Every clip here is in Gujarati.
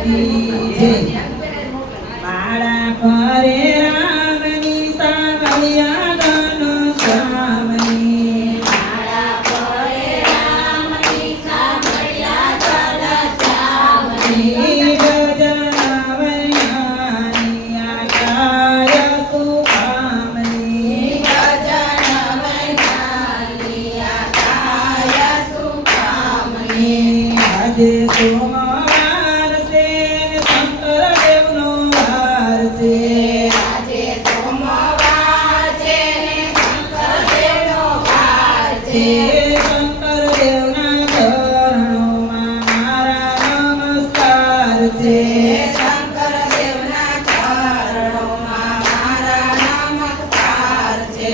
કી જય. માળા ફરે રામની સામૈયા ઘનશ્યામની. માળા ફરે રામની સામૈયા ઘનશ્યામની. ભજન વૈયાની આકાય સુકામની. ભજન વૈયાની આકાય સુકામની. આજે સોમવાર છે શંકર દેવનો વાર છે. આજે સોમવાર છે ને શંકર દેવનો વાર છે. શંકર દેવના ચરણોમાં મારા નમસ્કાર છે. શંકર દેવના ચરણોમાં મારા નમસ્કાર છે.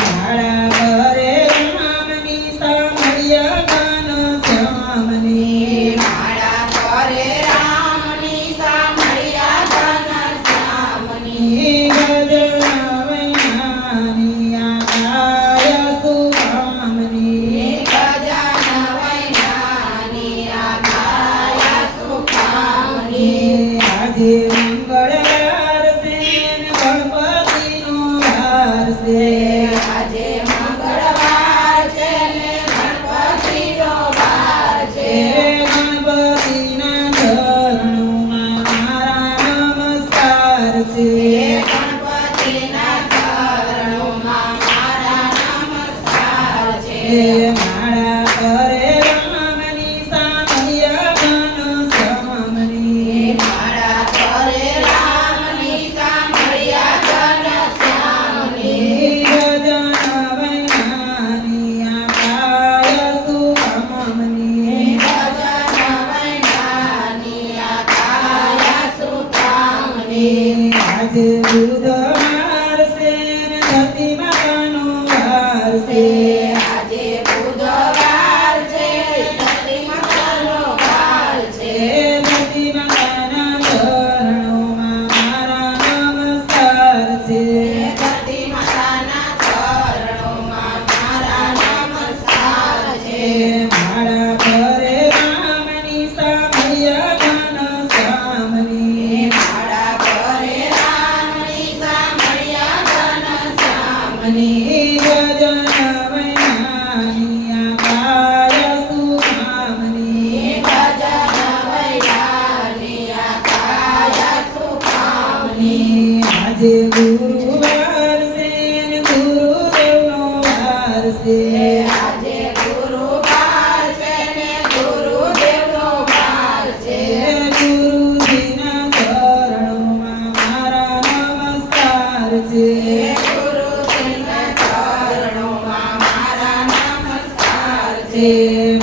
માળા કરે રામની સામૈયા ઘનશ્યામની. માળા ફરે રામની સામૈયા ઘનશ્યામની. ભજન વૈયાની આકાય સુકામની. ભજન વૈયાની આકાય સુકામની. આજે મંગળવાર છે ને ગણપતિનો વાર છે. આજે મંગળવાર છે ને ગણપતિનો વાર છે. ગણપતિના ચરણોમાં મારા નમસ્કાર છે. ગણપતિના ચરણોમાં મારા નમસ્કાર છે. માળા કરે રામની સામૈયા ઘનશ્યામની. માળા ફરે રામની સામૈયા ઘનશ્યામની. ભજન વૈયાની આકાય સુકામની. ભજન વૈયાની આકાય સુકામની. આજે બુધવાર છે ને ધરતી માતાનો વાર છે. આજે બુધવાર છે ધરતી માતાનો વાર છે. ધરતી માતાના ચરણોમાં મારા નમસ્કાર છે. ધરતી માતાના ચરણોમાં મારા નમસ્કાર છે. માળા કરે રામની સામૈયા ઘનશ્યામની. માળા ફરે રામની સામૈયા ઘનશ્યામની. ભજન વૈયાની આકાય સુકામની. ભજન વૈયાની આકાય સુકામની. આજે ગુરુવાર છે ને ગુરુદેવનો વાર છે. આજે ગુરુવાર છે ને ગુરુદેવનો વાર છે. ગુરુજીના ચરણોમાં મારા નમસ્કાર છે. ગુરુજીના ચરણોમાં મારા નમસ્કાર છે.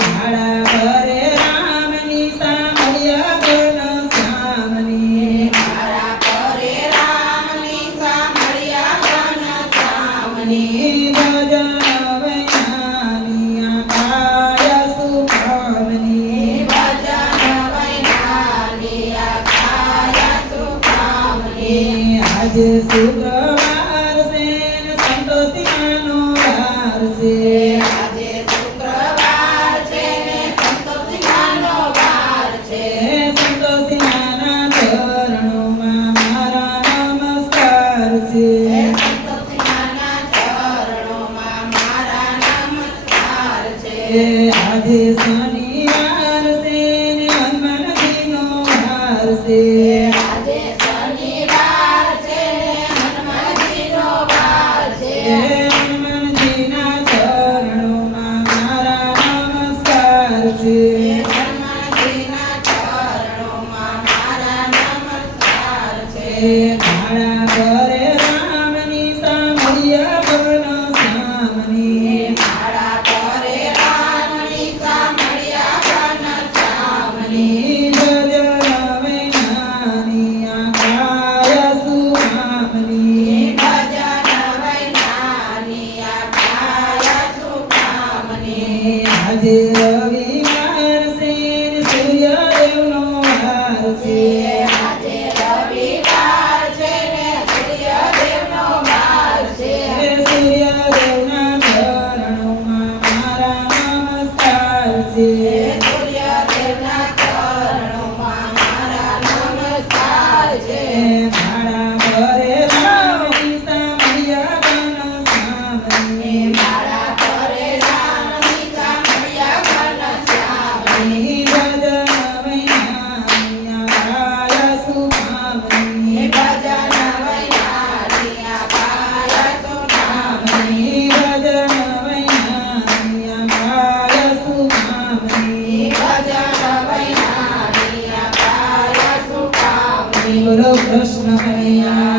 માળા કરે રામની સામૈયા ઘનશ્યામની. માળા ફરે રામની સામૈયા ઘનશ્યામની. ભજન વૈયાની આકાય સુકામની. ભજન વૈયાની આકાય સુકામની. આજે શુક્રવાર છે ને સંતોષીમાનો વાર છે. આજે શુક્રવાર છે ને સંતોષીમાનો વાર છે. સંતોષીમાના ચરણોમાં મારા નમસ્કાર છે. સંતોષીમાના ચરણોમાં મારા નમસ્કાર છે. આજે શનિવાર છે ને હનુમાનજીનો વાર છે. આજે શનિવાર છે ને હનુમાનજીનો વાર છે. હનુમાનજીના ચરણોમાં મારા નમસ્કાર છે. હનુમાનજીના ચરણોમાં મારા નમસ્કાર છે. માળા કરે રામની સામૈયા ઘનશ્યામની. માળા ફરે રામની સામૈયા ઘનશ્યામની. ભજન વૈયાની આકાય સુકામની. ભજન વૈયાની આકાય સુકામની. આજે રવિવાર છે ને સૂર્યદેવનો વાર છે. આજે રવિવાર છે ને સૂર્યદેવનો વાર છે. સૂર્યદેવના ચરણોમાં મારા નમસ્કાર છે. સૂર્યદેવના ચરણોમાં બોલો કૃષ્ણ કનૈયા